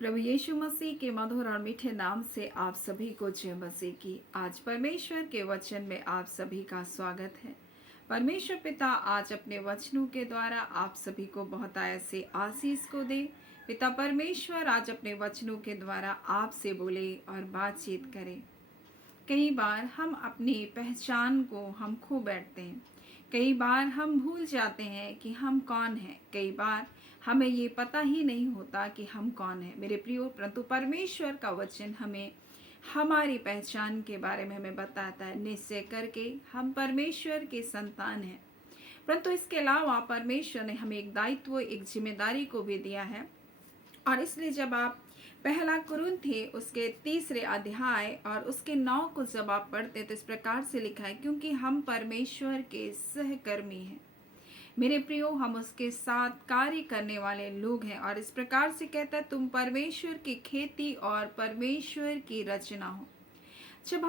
प्रभु यीशु मसीह के मधुर और मीठे नाम से आप सभी को जय मसीह की। आज परमेश्वर के वचन में आप सभी का स्वागत है। परमेश्वर पिता आज अपने वचनों के द्वारा आप सभी को बहुत ऐसे आशीष को दे। पिता परमेश्वर आज अपने वचनों के द्वारा आपसे बोले और बातचीत करे। कई बार हम अपनी पहचान को हम खो बैठते हैं। कई बार हम भूल जाते हैं कि हम कौन हैं। कई बार हमें ये पता ही नहीं होता कि हम कौन हैं। मेरे प्रियो, परंतु परमेश्वर का वचन हमें हमारी पहचान के बारे में हमें बताता है। निश्चय करके हम परमेश्वर के संतान हैं। परंतु इसके अलावा परमेश्वर ने हमें एक दायित्व, एक जिम्मेदारी को भी दिया है। और इसलिए जब आप पहला कुरिन्थी उसके 3 अध्याय और उसके 9 को जब आप पढ़ते तो इस प्रकार से लिखा है, क्योंकि हम परमेश्वर के सहकर्मी हैं। मेरे प्रियो, हम उसके साथ कार्य करने वाले लोग हैं। और इस प्रकार से कहता है, तुम परमेश्वर की खेती और परमेश्वर की रचना हो। जब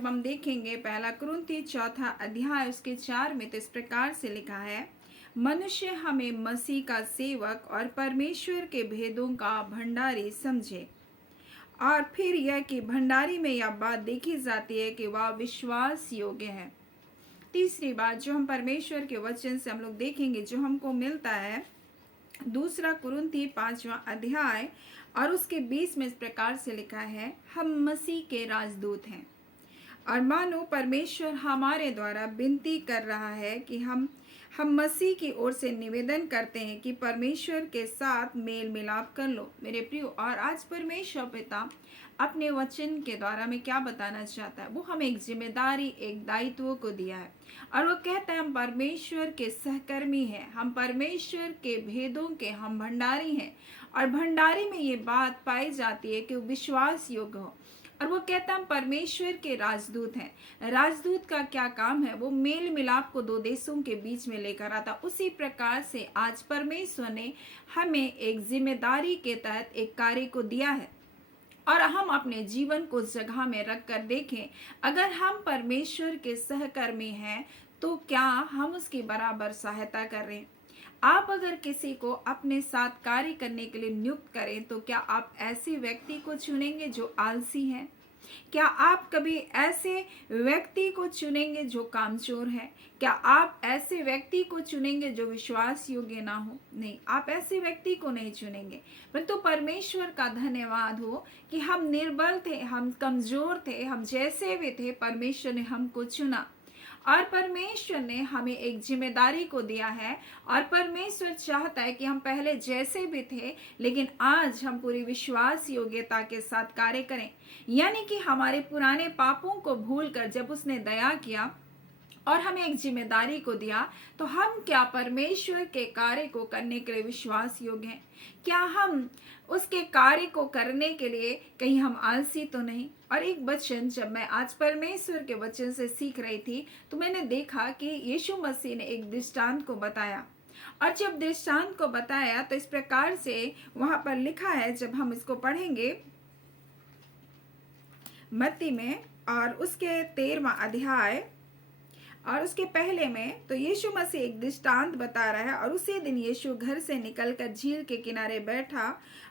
हम देखेंगे पहला कुरिन्थी 4 अध्याय उसके 4 में तो इस प्रकार से लिखा है, मनुष्य हमें मसीह का सेवक और परमेश्वर के भेदों का भंडारी समझे। और फिर यह कि भंडारी में यह बात देखी जाती है कि वह विश्वास योग्य है। तीसरी बात जो हम परमेश्वर के वचन से हम लोग देखेंगे, जो हमको मिलता है 2 कुरिन्थी 5वां अध्याय और उसके 20 में इस प्रकार से लिखा है, हम मसीह के राजदूत हैं। और मानो परमेश्वर हमारे द्वारा विनती कर रहा है कि हम मसीह की ओर से निवेदन करते हैं कि परमेश्वर के साथ मेल मिलाप कर लो। मेरे प्रियो, और आज परमेश्वर पिता अपने वचन के द्वारा में क्या बताना चाहता है, वो हमें एक जिम्मेदारी, एक दायित्व को दिया है। और वो कहता है, हम परमेश्वर के सहकर्मी हैं, हम परमेश्वर के भेदों के हम भंडारी हैं। और भंडारी में ये बात पाई जाती है कि वो विश्वास योग्य हो। और वो कहता है, परमेश्वर के राजदूत हैं। राजदूत का क्या काम है? वो मेल मिलाप को 2 देशों के बीच में लेकर आता। उसी प्रकार से आज परमेश्वर ने हमें एक जिम्मेदारी के तहत एक कार्य को दिया है। और हम अपने जीवन को उस जगह में रख कर देखें, अगर हम परमेश्वर के सहकर्मी हैं तो क्या हम उसकी बराबर सहायता कर रहे हैं? आप अगर किसी को अपने साथ कार्य करने के लिए नियुक्त करें तो क्या आप ऐसे व्यक्ति को चुनेंगे जो आलसी है? क्या आप कभी ऐसे व्यक्ति को चुनेंगे जो कामचोर है? क्या आप ऐसे व्यक्ति को चुनेंगे जो विश्वास योग्य ना हो? नहीं, आप ऐसे व्यक्ति को नहीं चुनेंगे। परंतु परमेश्वर का धन्यवाद हो कि हम निर्बल थे, हम कमजोर थे, हम जैसे भी थे, परमेश्वर ने हमको चुना। और परमेश्वर ने हमें एक जिम्मेदारी को दिया है। और परमेश्वर चाहता है कि हम पहले जैसे भी थे, लेकिन आज हम पूरी विश्वास योग्यता के साथ कार्य करें। यानी कि हमारे पुराने पापों को भूलकर जब उसने दया किया और हमें एक जिम्मेदारी को दिया, तो हम क्या परमेश्वर के कार्य को करने के लिए विश्वास योग्य हैं? क्या हम उसके कार्य को करने के लिए कहीं हम आलसी तो नहीं? और एक वचन, जब मैं आज परमेश्वर के वचन से सीख रही थी तो मैंने देखा कि यीशु मसीह ने एक दृष्टांत को बताया। और जब दृष्टांत को बताया तो इस प्रकार से वहां पर लिखा है, जब हम इसको पढ़ेंगे मत्ती में और उसके 13वां अध्याय और उसके पहले में, तो यीशु मसीह एक दृष्टांत बता रहा है। और उसी दिन यीशु घर से निकलकर झील के किनारे बैठा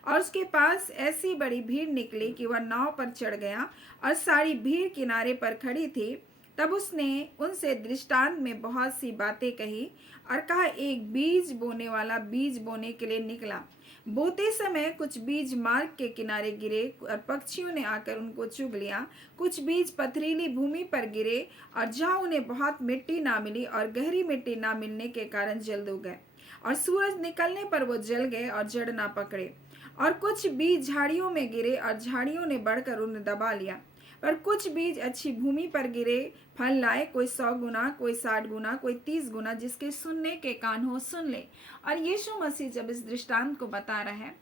और उसके पास ऐसी बड़ी भीड़ निकली कि वह नाव पर चढ़ गया और सारी भीड़ किनारे पर खड़ी थी। तब उसने उनसे दृष्टांत में बहुत सी बातें कही और कहा, एक बीज बोने वाला बीज बोने के लिए निकला। बोते समय कुछ बीज मार्ग के किनारे गिरे और पक्षियों ने आकर उनको चुग लिया। कुछ बीज पथरीली भूमि पर गिरे और जहाँ उन्हें बहुत मिट्टी ना मिली और गहरी मिट्टी ना मिलने के कारण जल गए और सूरज निकलने पर वो जल गए और जड़ ना पकड़े। और कुछ बीज झाड़ियों में गिरे और झाड़ियों ने बढ़कर उन्हें दबा लिया। पर कुछ बीज अच्छी भूमि पर गिरे, फल लाए, कोई 100 गुना, कोई 60 गुना, कोई 30 गुना। जिसके सुनने के कान हो सुन ले। और यीशु मसीह जब इस दृष्टांत को बता रहे हैं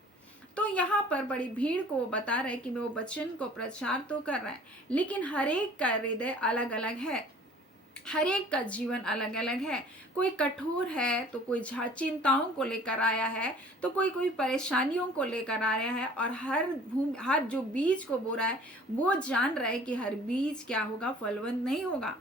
तो यहाँ पर बड़ी भीड़ को बता रहे कि वो वचन को प्रचार तो कर रहा है, लेकिन हर एक का हृदय अलग अलग है, हर एक का जीवन अलग अलग है। कोई कठोर है तो कोई चिंताओं को लेकर आया है, तो कोई परेशानियों को लेकर आया है। और हर जो बीज को बो रहा है वो जान रहा है कि हर बीज क्या होगा, फलवंत नहीं होगा।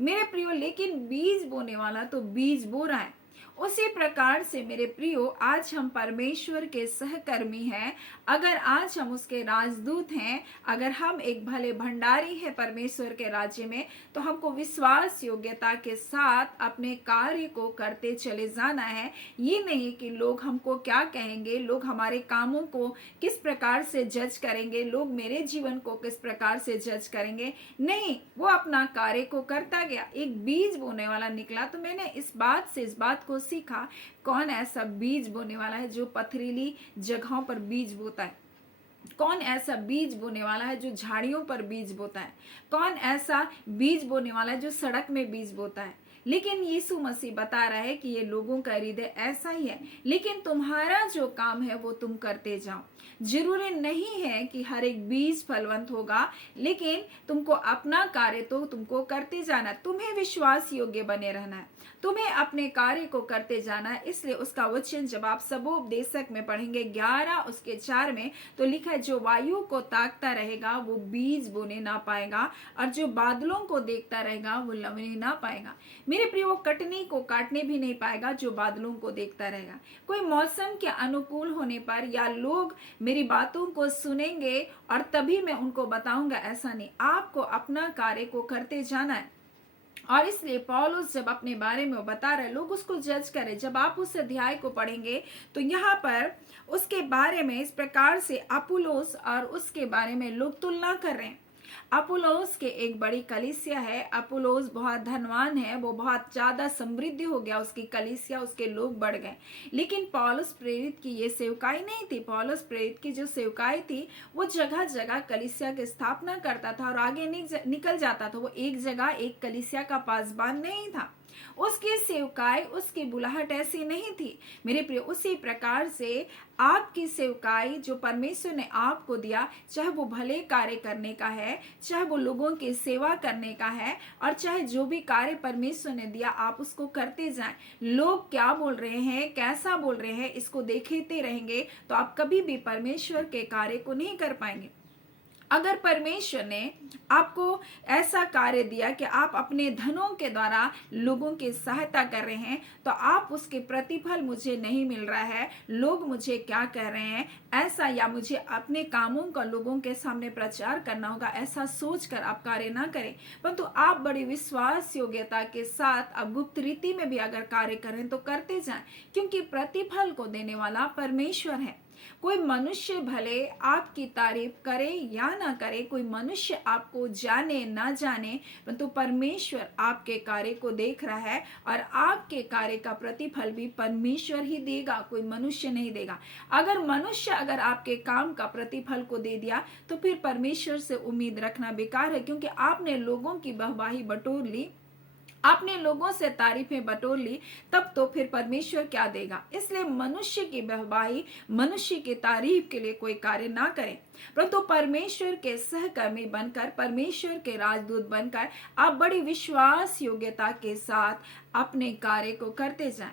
मेरे प्रियो, लेकिन बीज बोने वाला तो बीज बो रहा है। उसी प्रकार से मेरे प्रियो, आज हम परमेश्वर के सहकर्मी हैं। अगर आज हम उसके राजदूत हैं, अगर हम एक भले भंडारी हैं परमेश्वर के राज्य में, तो हमको विश्वास योग्यता के साथ अपने कार्य को करते चले जाना है। ये नहीं कि लोग हमको क्या कहेंगे, लोग हमारे कामों को किस प्रकार से जज करेंगे, लोग मेरे जीवन को किस प्रकार से जज करेंगे। नहीं, वो अपना कार्य को करता गया। एक बीज बोने वाला निकला। तो मैंने इस बात को सीखा, कौन ऐसा बीज बोने वाला है जो पथरीली जगहों पर बीज बोता है? कौन ऐसा बीज बोने वाला है जो झाड़ियों पर बीज बोता है? कौन ऐसा बीज बोने वाला है जो सड़क में बीज बोता है? लेकिन यीशु मसीह बता रहा है कि ये लोगों का हृदय ऐसा ही है। लेकिन तुम्हारा जो काम है वो तुम करते जाओ। जरूरी नहीं है कि हर एक बीज फलवंत होगा, लेकिन तुमको अपना कार्य तो तुमको करते जाना है। तुम्हें विश्वास योग्य बने रहना है, तुम्हें अपने कार्य को करते जाना है। इसलिए उसका वचन जब आप सबोपदेशक में पढ़ेंगे 11 उसके 4 में, तो लिखा है, जो वायु को ताकता रहेगा वो बीज बोने ना पाएगा, और जो बादलों को देखता रहेगा वो लवने ना पाएगा। मेरे प्रिय, वो कटनी को काटने भी नहीं पाएगा जो बादलों को देखता रहेगा। कोई मौसम के अनुकूल होने पर या लोग मेरी बातों को सुनेंगे और तभी मैं उनको बताऊंगा, ऐसा नहीं। आपको अपना कार्य को करते जाना है। और इसलिए पौलुस जब अपने बारे में बता रहे, लोग उसको जज करें। जब आप उस अध्याय को पढ़ेंगे तो यहाँ पर उसके बारे में इस प्रकार से अपुल्लोस और उसके बारे में लोग तुलना कर रहे हैं। अपुल्लोस के एक बड़ी कलीसिया है, अपुल्लोस बहुत धनवान है, वो बहुत ज्यादा समृद्धि हो गया, उसकी कलीसिया, उसके लोग बढ़ गए। लेकिन पौलुस प्रेरित की ये सेवकाई नहीं थी। पौलुस प्रेरित की जो सेवकाई थी, वो जगह जगह कलीसिया की स्थापना करता था और आगे निकल जाता था। वो एक जगह एक कलीसिया का पासबान नहीं था। उसकी सेवकाई, उसकी बुलाहट ऐसी नहीं थी। मेरे प्रिय, उसी प्रकार से आपकी सेवकाई जो परमेश्वर ने आपको दिया, चाहे वो भले कार्य करने का है, चाहे वो लोगों की सेवा करने का है, और चाहे जो भी कार्य परमेश्वर ने दिया आप उसको करते जाएं। लोग क्या बोल रहे हैं, कैसा बोल रहे हैं, इसको देखते रहेंगे तो आप कभी भी परमेश्वर के कार्य को नहीं कर पाएंगे। अगर परमेश्वर ने आपको ऐसा कार्य दिया कि आप अपने धनों के द्वारा लोगों की सहायता कर रहे हैं, तो आप उसके प्रतिफल, मुझे नहीं मिल रहा है, लोग मुझे क्या कह रहे हैं, ऐसा, या मुझे अपने कामों का लोगों के सामने प्रचार करना होगा, ऐसा सोचकर आप कार्य ना करें। परंतु आप बड़ी विश्वास योग्यता के साथ अब गुप्त रीति में भी अगर कार्य करें तो करते जाएं, क्योंकि प्रतिफल को देने वाला परमेश्वर है। कोई मनुष्य भले आपकी तारीफ करे या ना करे, कोई मनुष्य आपको जाने ना जाने, परंतु परमेश्वर आपके कार्य को देख रहा है और आपके कार्य का प्रतिफल भी परमेश्वर ही देगा, कोई मनुष्य नहीं देगा। अगर आपके काम का प्रतिफल को दे दिया तो फिर परमेश्वर से उम्मीद रखना बेकार है, क्योंकि आपने लोगों की वाहवाही बटोर ली, आपने लोगों से तारीफें बटोर ली, तब तो फिर परमेश्वर क्या देगा। इसलिए मनुष्य की वाहवाही, मनुष्य की तारीफ के लिए कोई कार्य ना करें, परंतु परमेश्वर के सहकर्मी बनकर, परमेश्वर के राजदूत बनकर आप बड़ी विश्वास योग्यता के साथ अपने कार्य को करते जाएं।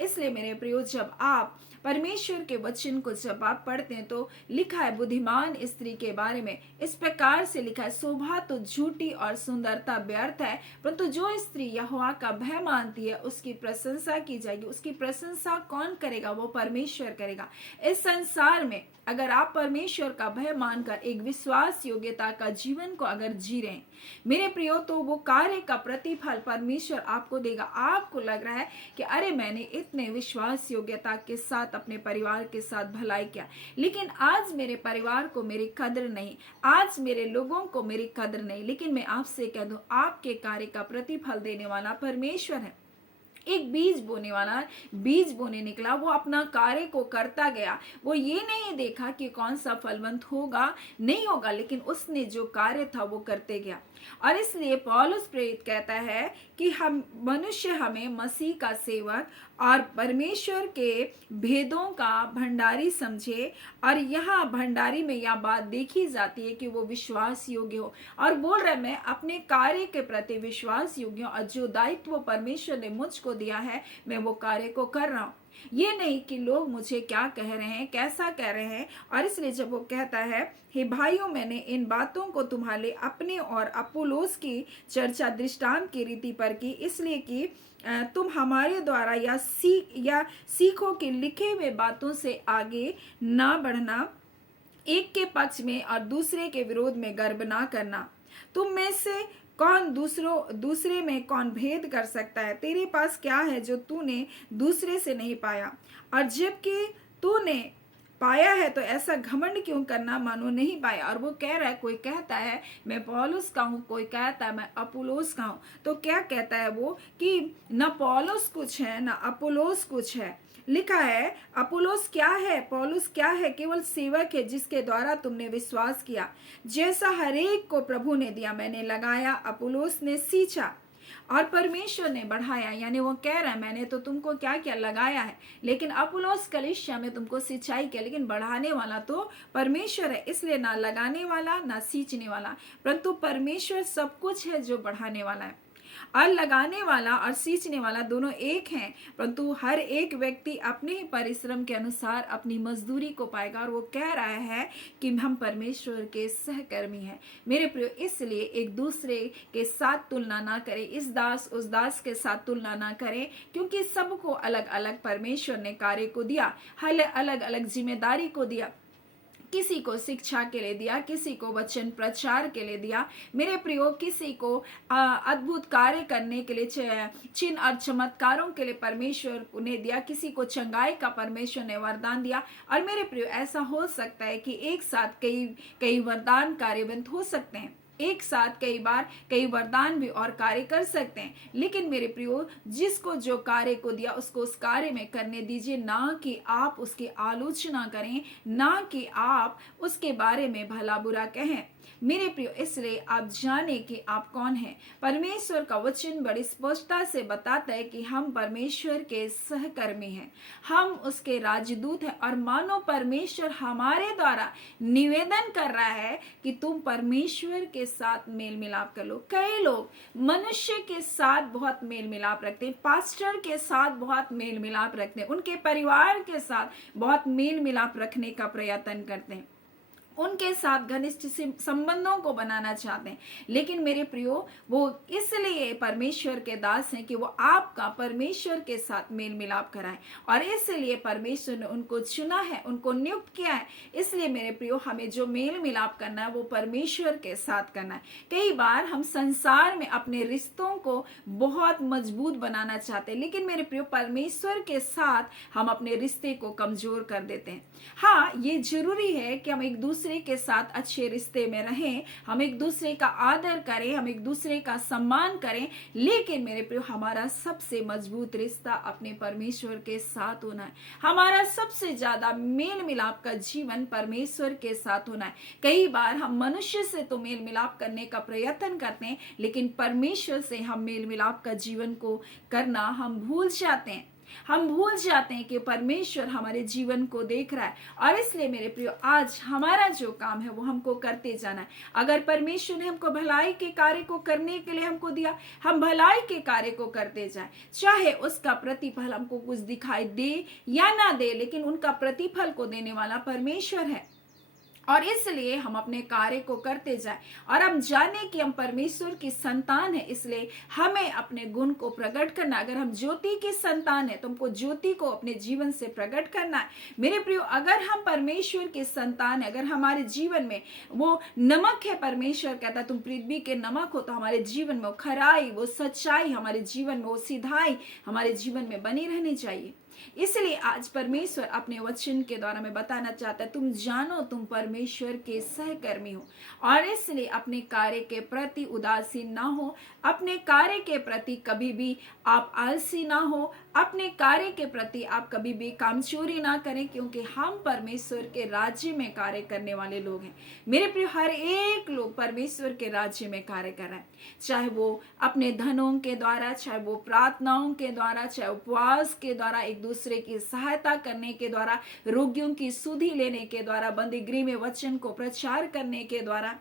इसलिए मेरे प्रियो, जब आप परमेश्वर के वचन को जब आप पढ़ते हैं तो लिखा है बुद्धिमान स्त्री के बारे में इस प्रकार से लिखा है, शोभा तो झूठी और सुंदरता व्यर्थ है, परंतु जो स्त्री यहोवा का भय मानती है उसकी प्रशंसा की जाएगी। उसकी प्रशंसा कौन करेगा? वो परमेश्वर करेगा। इस संसार में अगर आप परमेश्वर का भय मानकर एक विश्वास योग्यता का जीवन को अगर जी रहे हैं मेरे प्रियो, तो वो कार्य का प्रतिफल परमेश्वर आपको देगा। आपको लग रहा है कि अरे मैंने इतने विश्वास योग्यता के साथ अपने परिवार के साथ भलाई किया, लेकिन आज मेरे परिवार को मेरी कदर नहीं, आज मेरे लोगों को मेरी कदर नहीं। लेकिन मैं आपसे कह दूं, आपके कार्य का प्रतिफल देने वाला परमेश्वर है। एक बीज बोने वाला बीज बोने निकला, वो अपना कार्य को करता गया। वो ये नहीं देखा कि कौन सा फलवंत होगा नहीं होगा, लेकिन उसने जो कार्य था वो करते गया। और इसलिए पौलुस प्रेरित कहता है कि हमें मसीह का सेवक और परमेश्वर के भेदों का भंडारी समझे। और यहाँ भंडारी में यह बात देखी जाती है कि वो विश्वास योग्य हो, और बोल रहे मैं अपने कार्य के प्रति विश्वास योग्य हूँ, और जो दायित्व परमेश्वर ने मुझको दिया है मैं वो कार्य को कर रहा हूँ। ये नहीं कि लोग मुझे क्या कह रहे हैं, कैसा कह रहे हैं। और इसलिए जब वो कहता है, हे भाइयों, मैंने इन बातों को तुम्हारे अपने और अपुल्लोस की चर्चा दृष्टांत की रीति पर की, इसलिए कि तुम हमारे द्वारा या सीखो कि लिखे हुए बातों से आगे ना बढ़ना, एक के पक्ष में और दूसरे के विरोध में गर्व ना करना। तुम में से कौन दूसरे में कौन भेद कर सकता है? तेरे पास क्या है जो तूने दूसरे से नहीं पाया? और जबकि तूने पाया है तो ऐसा घमंड क्यों करना मानो नहीं पाया? और वो कह रहा है, कोई कहता है मैं पौलुस का हूँ, कोई कहता है मैं अपुल्लोस का हूँ। तो क्या कहता है वो कि न पौलुस कुछ है न अपुल्लोस कुछ है। लिखा है, अपुल्लोस क्या है, पौलुस क्या है? केवल सेवक है जिसके द्वारा तुमने विश्वास किया। जैसा हरेक को प्रभु ने दिया, मैंने लगाया, अपुल्लोस ने सींचा और परमेश्वर ने बढ़ाया। यानी वो कह रहा है, मैंने तो तुमको क्या क्या लगाया है, लेकिन अपुल्लोस कलीसिया में तुमको सिंचाई किया, लेकिन बढ़ाने वाला तो परमेश्वर है। इसलिए ना लगाने वाला ना सींचने वाला, परंतु परमेश्वर सब कुछ है जो बढ़ाने वाला है। और लगाने वाला और सींचने वाला दोनों एक हैं, परंतु हर एक व्यक्ति अपने ही परिश्रम के अनुसार अपनी मजदूरी को पाएगा। और वो कह रहा है कि हम परमेश्वर के सहकर्मी हैं। मेरे प्रियो, इसलिए एक दूसरे के साथ तुलना ना करें, इस दास उस दास के साथ तुलना ना करें, क्योंकि सबको अलग अलग परमेश्वर ने कार्य को दिया, अलग अलग जिम्मेदारी को दिया। किसी को शिक्षा के लिए दिया, किसी को वचन प्रचार के लिए दिया। मेरे प्रियो, किसी को अद्भुत कार्य करने के लिए, चिन्ह और चमत्कारों के लिए परमेश्वर ने दिया, किसी को चंगाई का परमेश्वर ने वरदान दिया। और मेरे प्रियो, ऐसा हो सकता है कि एक साथ कई वरदान कार्यवंत हो सकते हैं, एक साथ कई वरदान भी और कार्य कर सकते हैं। लेकिन मेरे प्रियो, जिसको जो कार्य को दिया उसको उस कार्य में करने दीजिए, ना कि आप उसकी आलोचना करें, ना कि आप उसके बारे में भला बुरा कहें। मेरे प्रियो, इसलिए आप जाने कि आप कौन हैं। परमेश्वर का वचन बड़ी स्पष्टता से बताता है कि हम परमेश्वर के सहकर्मी हैं, हम उसके राजदूत हैं। और मानो परमेश्वर हमारे द्वारा निवेदन कर रहा है कि तुम परमेश्वर के साथ मेल मिलाप कर लो। कई लोग मनुष्य के साथ बहुत मेल मिलाप रखते हैं, पास्टर के साथ बहुत मेल मिलाप रखते हैं, उनके परिवार के साथ बहुत मेल मिलाप रखने का प्रयत्न करते हैं, उनके साथ घनिष्ठ संबंधों को बनाना चाहते हैं। लेकिन मेरे प्रियो, वो इसलिए परमेश्वर के दास हैं कि वो आपका परमेश्वर के साथ मेल मिलाप कराएं। और इसलिए परमेश्वर ने उनको चुना है, उनको नियुक्त किया है। इसलिए मेरे प्रियो, हमें जो मेल मिलाप करना है वो परमेश्वर के साथ करना है। कई बार हम संसार में अपने रिश्तों को बहुत मजबूत बनाना चाहते हैं, लेकिन मेरे प्रियो, परमेश्वर के साथ हम अपने रिश्ते को कमजोर कर देते हैं। हाँ, ये जरूरी है कि हम एक दूसरे के साथ अच्छे रिश्ते में रहें, हम एक दूसरे का आदर करें, हम एक दूसरे का सम्मान करें, लेकिन मेरे प्रियो, हमारा सबसे मजबूत रिश्ता अपने परमेश्वर के साथ होना है। हमारा सबसे ज्यादा मेल मिलाप का जीवन परमेश्वर के साथ होना है। कई बार हम मनुष्य से तो मेल मिलाप करने का प्रयत्न करते हैं, लेकिन परमेश्वर से हम मेल मिलाप का जीवन को करना हम भूल जाते हैं। हम भूल जाते हैं कि परमेश्वर हमारे जीवन को देख रहा है। और इसलिए मेरे प्रियो, आज हमारा जो काम है वो हमको करते जाना है। अगर परमेश्वर ने हमको भलाई के कार्य को करने के लिए हमको दिया, हम भलाई के कार्य को करते जाएं, चाहे उसका प्रतिफल हमको कुछ दिखाई दे या ना दे, लेकिन उनका प्रतिफल को देने वाला परमेश्वर है। और इसलिए हम अपने कार्य को करते जाएं और हम जाने कि हम परमेश्वर की संतान है, इसलिए हमें अपने गुण को प्रकट करना। अगर हम ज्योति की संतान है तो हमको ज्योति को अपने जीवन से प्रकट करना है। मेरे प्रियो, अगर हम परमेश्वर की संतान है, अगर हमारे जीवन में वो नमक है, परमेश्वर कहता है तुम पृथ्वी के नमक हो, तो हमारे जीवन में वो खराई, वो सच्चाई, हमारे जीवन में वो सिधाई हमारे जीवन में बनी रहनी चाहिए। इसलिए आज परमेश्वर अपने वचन के द्वारा में बताना चाहता है, तुम जानो तुम परमेश्वर के सहकर्मी हो। और इसलिए अपने कार्य के प्रति उदासीन ना हो, अपने कार्य के प्रति कभी भी आप आलसी ना हो, अपने कार्य के प्रति आप कभी भी कामचोरी ना करें, क्योंकि हम परमेश्वर के राज्य में कार्य करने वाले लोग हैं। मेरे प्रिय, हर एक लोग परमेश्वर के राज्य में कार्य कर रहा है, चाहे वो अपने धनों के द्वारा, चाहे वो प्रार्थनाओं के द्वारा, चाहे उपवास के द्वारा, एक दूसरे की सहायता करने के द्वारा, रोगियों की सुधि लेने के द्वारा, बंदीगृह में वचन को प्रचार करने के द्वारा,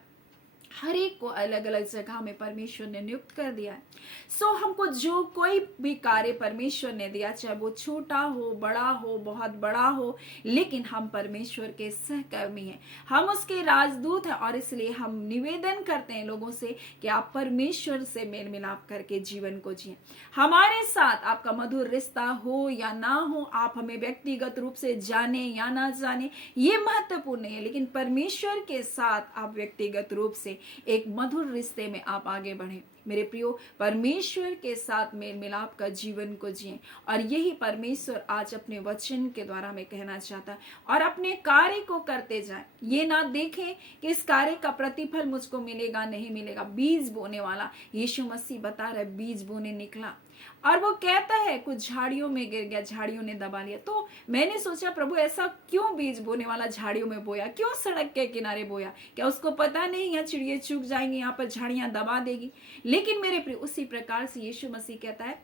हर एक को अलग अलग जगह में परमेश्वर ने नियुक्त कर दिया है। सो हमको जो कोई भी कार्य परमेश्वर ने दिया, चाहे वो छोटा हो, बड़ा हो, बहुत बड़ा हो, लेकिन हम परमेश्वर के सहकर्मी हैं, हम उसके राजदूत हैं। और इसलिए हम निवेदन करते हैं लोगों से कि आप परमेश्वर से मेल मिलाप करके जीवन को जिए। हमारे साथ आपका मधुर रिश्ता हो या ना हो, आप हमें व्यक्तिगत रूप से जाने या ना जाने, ये महत्वपूर्ण नहीं है, लेकिन परमेश्वर के साथ आप व्यक्तिगत रूप से एक मधुर रिश्ते में आप आगे बढ़े। मेरे प्रियो, परमेश्वर के साथ मेल मिलाप का जीवन को जिए, और यही परमेश्वर आज अपने वचन के द्वारा हमें कहना चाहता है। और अपने कार्य को करते जाएं, ये ना देखें कि इस कार्य का प्रतिफल मुझको मिलेगा नहीं मिलेगा। बीज बोने वाला यीशु मसीह बता रहे, बीज बोने निकला और वो कहता है कुछ झाड़ियों में गिर गया, झाड़ियों ने दबा लिया। तो मैंने सोचा, प्रभु ऐसा क्यों बीज बोने वाला झाड़ियों में बोया, क्यों सड़क के किनारे बोया? क्या उसको पता नहीं यहाँ चिड़िया चुग जाएंगी, यहाँ पर झाड़ियां दबा देगी? लेकिन मेरे प्रिय, उसी प्रकार से यीशु मसीह कहता है,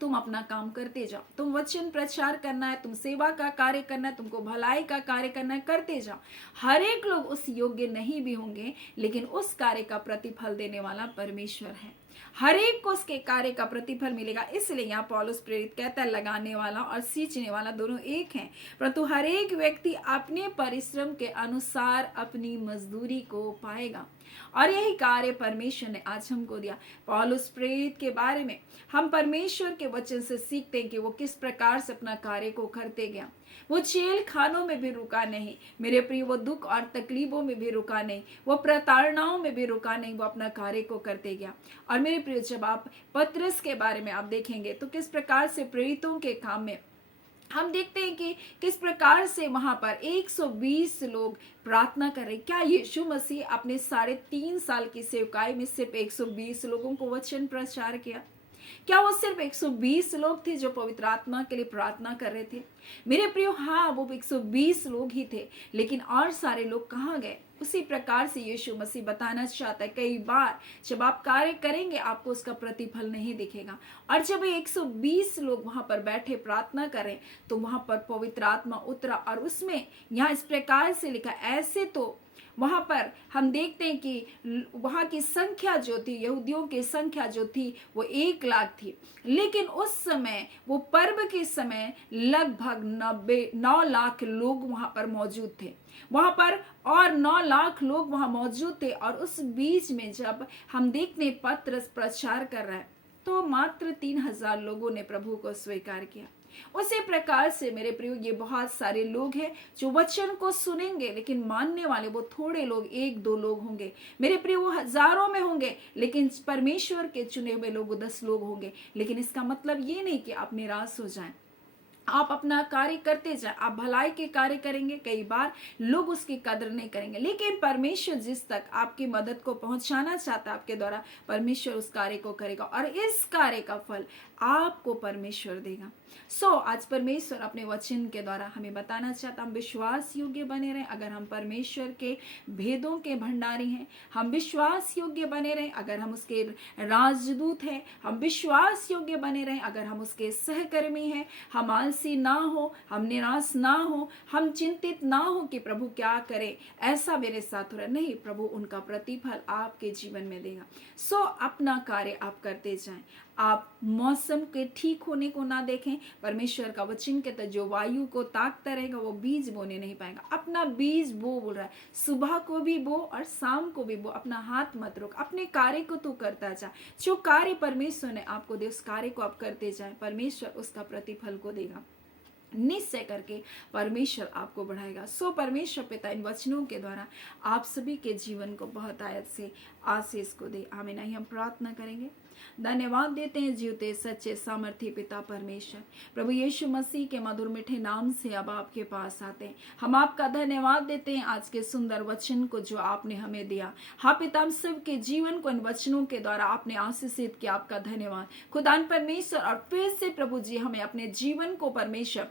तुम अपना काम करते जाओ, तुम वचन प्रचार करना है, तुम सेवा का कार्य करना है, तुमको भलाई का कार्य करना है, करते जाओ। हर एक लोग उस योग्य नहीं भी होंगे, लेकिन उस कार्य का प्रतिफल देने वाला परमेश्वर है। हर एक को उसके कार्य का प्रतिफल मिलेगा। इसलिए यहाँ पौलुस प्रेरित कहता है, लगाने वाला और सींचने वाला दोनों एक हैं, परंतु हर एक व्यक्ति अपने परिश्रम के अनुसार अपनी मजदूरी को पाएगा। और यही कार्य परमेश्वर ने आज हमको दिया। पौलुस प्रेरित के बारे में हम परमेश्वर के वचन से सीखते हैं कि वो किस प्रकार से अपना कार्य को करते गया। वो जेल खानों में भी रुका नहीं मेरे प्रिय, वो दुख और तकलीफों में भी रुका नहीं, वो प्रताड़नाओं में भी रुका नहीं, वो अपना कार्य को करते गया। और मेरे प्रिय, जब आप पतरस के बारे में आप देखेंगे तो किस प्रकार से प्रेरितों के काम में हम देखते हैं कि किस प्रकार से वहां पर 120 लोग प्रार्थना कर रहे। क्या यीशु मसीह अपने 3.5 साल की सेवकाई में सिर्फ 120 लोगों को वचन प्रचार किया? क्या वो सिर्फ 120 लोग थे जो पवित्र आत्मा के लिए प्रार्थना कर रहे थे? मेरे प्रियो, हाँ, वो 120 लोग ही थे, लेकिन और सारे लोग कहाँ गए? उसी प्रकार से यीशु मसीह बताना चाहता है, कई बार जब आप कार्य करेंगे आपको उसका प्रतिफल नहीं दिखेगा। और जब 120 लोग वहां पर बैठे प्रार्थना करें तो वहां पर पवित्र आत्मा उतरा। और उसमें यहाँ इस प्रकार से लिखा, ऐसे तो वहां पर हम देखते हैं कि वहां की संख्या जो थी, यहूदियों की संख्या जो थी वो 1 लाख थी, लेकिन उस समय वो पर्व के समय लगभग 9 लाख लोग वहां पर मौजूद थे वहां पर, और 9 लाख लोग वहां मौजूद थे। और उस बीच में जब हम देखते हैं पतरस प्रचार कर रहा है तो मात्र 3,000 लोगों ने प्रभु को स्वीकार किया। उसी प्रकार से मेरे प्रियो, ये बहुत सारे लोग हैं जो वचन को सुनेंगे, लेकिन मानने वाले वो थोड़े लोग, 1-2 लोग होंगे। मेरे प्रियो, वो हजारों में होंगे, लेकिन परमेश्वर के चुने हुए लोग 10 लोग होंगे। लेकिन इसका मतलब ये नहीं कि आप निराश हो जाएं। आप अपना कार्य करते जाए, आप भलाई के कार्य करेंगे, कई बार लोग उसकी कदर नहीं करेंगे, लेकिन परमेश्वर जिस तक आपकी मदद को पहुंचाना चाहता है आपके द्वारा, परमेश्वर उस कार्य को करेगा और इस कार्य का फल आपको परमेश्वर देगा। आज परमेश्वर अपने वचन के द्वारा हमें बताना चाहता, हम विश्वास योग्य बने रहें अगर हम परमेश्वर के भेदों के भंडारी हैं, हम विश्वास योग्य बने रहें अगर हम उसके राजदूत हैं, हम विश्वास योग्य बने रहें अगर हम उसके सहकर्मी हैं। हम आलसी ना हो, हम निराश ना हो, हम चिंतित ना हो कि प्रभु क्या करे, ऐसा मेरे साथ हो रहा नहीं, प्रभु उनका प्रतिफल आपके जीवन में देगा। अपना कार्य आप करते जाएं, आप मौसम के ठीक होने को ना देखें। परमेश्वर का वचन कहता है, जो वायु को ताकता रहेगा वो बीज बोने नहीं पाएगा। अपना बीज बो, बोल रहा है, सुबह को भी बो और शाम को भी बो, अपना हाथ मत रोक, अपने कार्य को तू करता जा। जो कार्य परमेश्वर ने आपको दे उस कार्य को आप करते जाए, परमेश्वर उसका प्रतिफल को देगा। निश्चय करके परमेश्वर आपको बढ़ाएगा। परमेश्वर पिता इन वचनों के द्वारा आप सभी के जीवन को बहुत आयत से आशीष को दे। आमीन। हम प्रार्थना करेंगे। धन्यवाद देते हैं जीवते सच्चे सामर्थी पिता परमेश्वर, प्रभु यीशु मसीह के मधुर मीठे नाम से अब आपके पास आते हैं। हम आपका धन्यवाद देते हैं आज के सुंदर वचन को जो आपने हमें दिया। हाँ पिता, हम सबके जीवन को इन वचनों के द्वारा आपने आशीषित किया, आपका धन्यवाद खुदान परमेश्वर। और फिर से प्रभु जी हमें अपने जीवन को परमेश्वर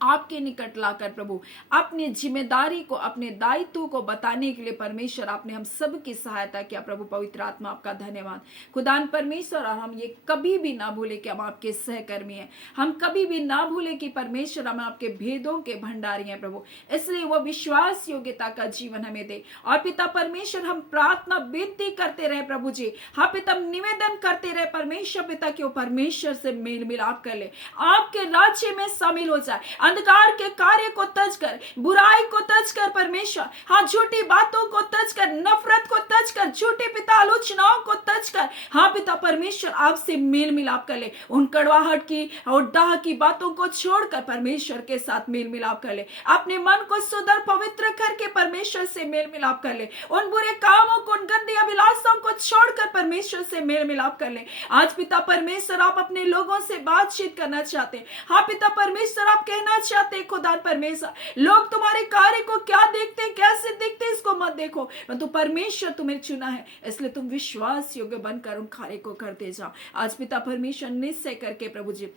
आपके निकट लाकर प्रभु अपनी जिम्मेदारी को, अपने दायित्व को बताने के लिए परमेश्वर आपने हम सब की सहायता किया। प्रभु पवित्र आत्मा आपका धन्यवाद खुदान परमेश्वर। और हम ये कभी भी ना भूले कि हम आपके सहकर्मी हैं, हम कभी भी ना भूले कि परमेश्वर हम आपके भेदों के भंडारी हैं प्रभु। इसलिए वो विश्वास योग्यता का जीवन हमें दे। और पिता परमेश्वर हम प्रार्थना विनती करते रहे प्रभु जी, हाँ पिता निवेदन करते रहे परमेश्वर पिता कि वो परमेश्वर से मेल मिलाप कर ले, आपके राज्य में शामिल हो जाए। अंधकार के कार्य को तज कर, बुराई को तज कर परमेश्वर, हाँ झूठी बातों को तज कर, नफरत को तज कर, झूठे पिता आलोचनाओं को तज कर, हाँ पिता परमेश्वर आपसे मेल मिलाप कर ले। उन कड़वाहट की और डाह की बातों को छोड़कर परमेश्वर के साथ मेल मिलाप कर ले। अपने मन को सुधर पवित्र करके परमेश्वर से मेल मिलाप कर ले। उन बुरे कामों को, उन गंदी अभिलाषाओं को छोड़कर परमेश्वर से मेल मिलाप कर ले। आज पिता परमेश्वर आप अपने लोगों से बातचीत करना चाहते हैं। हाँ पिता परमेश्वर आप कहना चाहते खुदा परमेश्वर, लोग तुम्हारे कार्य को क्या देखते हैं, कैसे देखते हैं, इसको मत देखो, परंतु परमेश्वर तुम्हें चुना है, इसलिए तुम विश्वास योग्य बनकर उन कार्य को करते जाओ। आज पिता परमेश्वर निश्चय करके प्रभु जी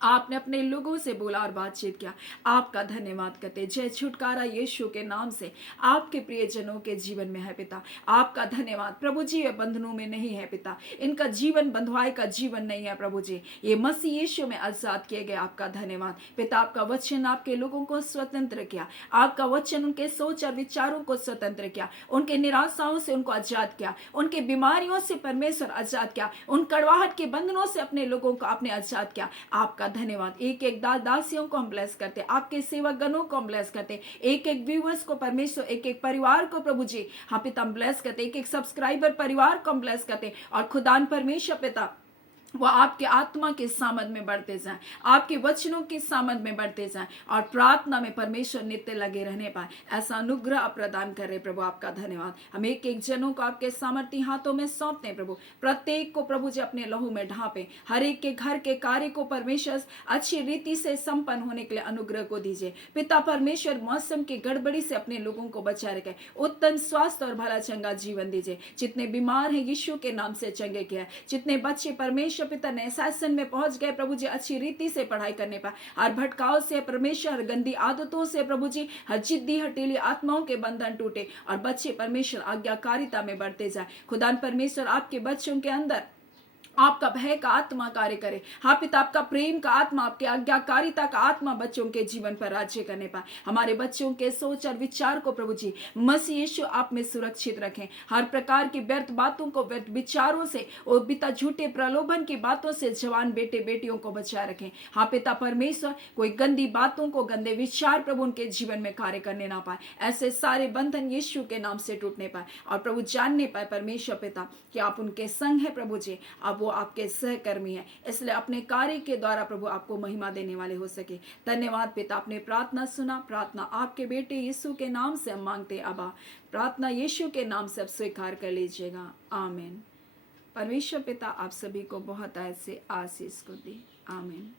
आपने अपने लोगों से बोला और बातचीत किया, आपका धन्यवाद करते। जय छुटकारा यीशु के नाम से आपके प्रियजनों के जीवन में है पिता, आपका धन्यवाद प्रभु जी। ये बंधनों में नहीं है पिता, इनका जीवन बंधुआई का जीवन नहीं है प्रभु जी, ये मसीह यीशु में आजाद किए गए, आपका धन्यवाद पिता। आपका वचन आपके लोगों को स्वतंत्र किया, आपका वचन उनके सोच और विचारों को स्वतंत्र किया, उनके निराशाओं से उनको आजाद किया, उनके बीमारियों से परमेश्वर आजाद किया, उन कड़वाहट के बंधनों से अपने लोगों को आपने आजाद किया, आपका धन्यवाद। एक एक दासियों को हम ब्लेस करते, आपके सेवक गणों को हम ब्लेस करते, एक एक व्यूअर्स को परमेश्वर, एक एक परिवार को प्रभु जी हाँ पिता हम ब्लेस करते, एक एक सब्सक्राइबर परिवार को हम ब्लेस करते। और खुदान परमेश्वर पिता वो आपके आत्मा के सामर्थ में बढ़ते जाएं, आपके वचनों के सामर्थ में बढ़ते जाएं और प्रार्थना में परमेश्वर नित्य लगे रहने पाए, ऐसा अनुग्रह प्रदान कर रहे प्रभु, आपका धन्यवाद। हम एक एक जनों को आपके सामर्थी हाथों में सौंपते हैं प्रभु, प्रत्येक को प्रभु जी अपने लहू में ढांपे, हर एक के घर के कार्य को परमेश्वर अच्छी रीति से संपन्न होने के लिए अनुग्रह को दीजिए पिता परमेश्वर। मौसम की गड़बड़ी से अपने लोगों को बचा रखे, उत्तम स्वास्थ्य और भला चंगा जीवन दीजिए। जितने बीमार हैं यीशु के नाम से चंगे किया, जितने बच्चे परमेश्वर पिता नए शासन में पहुंच गए प्रभु जी अच्छी रीति से पढ़ाई करने पाए, हर भटकाव से परमेश्वर, हर गंदी आदतों से प्रभु जी, हर जिद्दी हटीली आत्माओं के बंधन टूटे और बच्चे परमेश्वर आज्ञाकारिता में बढ़ते जाए। खुदा परमेश्वर आपके बच्चों के अंदर आपका भय का आत्मा कार्य करे, हाँ पिता आपका प्रेम का आत्मा, आपके आज्ञाकारिता का आत्मा बच्चों के जीवन पर राज्य करने पाए। हमारे बच्चों के सोच और विचार को प्रभु जी मसीह यीशु आप में सुरक्षित रखें, हर प्रकार की व्यर्थ बातों को, व्यर्थ विचारों से और पिता झूठे प्रलोभन की बातों से जवान बेटे बेटियों को बचा रखें। हाँ पिता परमेश्वर कोई गंदी बातों को, गंदे विचार प्रभु उनके जीवन में कार्य करने ना पाए, ऐसे सारे बंधन यीशु के नाम से टूटने पाए और प्रभु जानने पाए परमेश्वर पिता कि आप उनके संग है प्रभु जी, अब आपके सहकर्मी है, इसलिए अपने कार्य के द्वारा प्रभु आपको महिमा देने वाले हो सके। धन्यवाद पिता, आपने प्रार्थना सुना, प्रार्थना आपके बेटे यीशु के नाम से हम मांगते अबा, प्रार्थना यीशु के नाम से अब स्वीकार कर लीजिएगा, आमीन। परमेश्वर पिता आप सभी को बहुत ऐसे आशीष को दे, आमीन।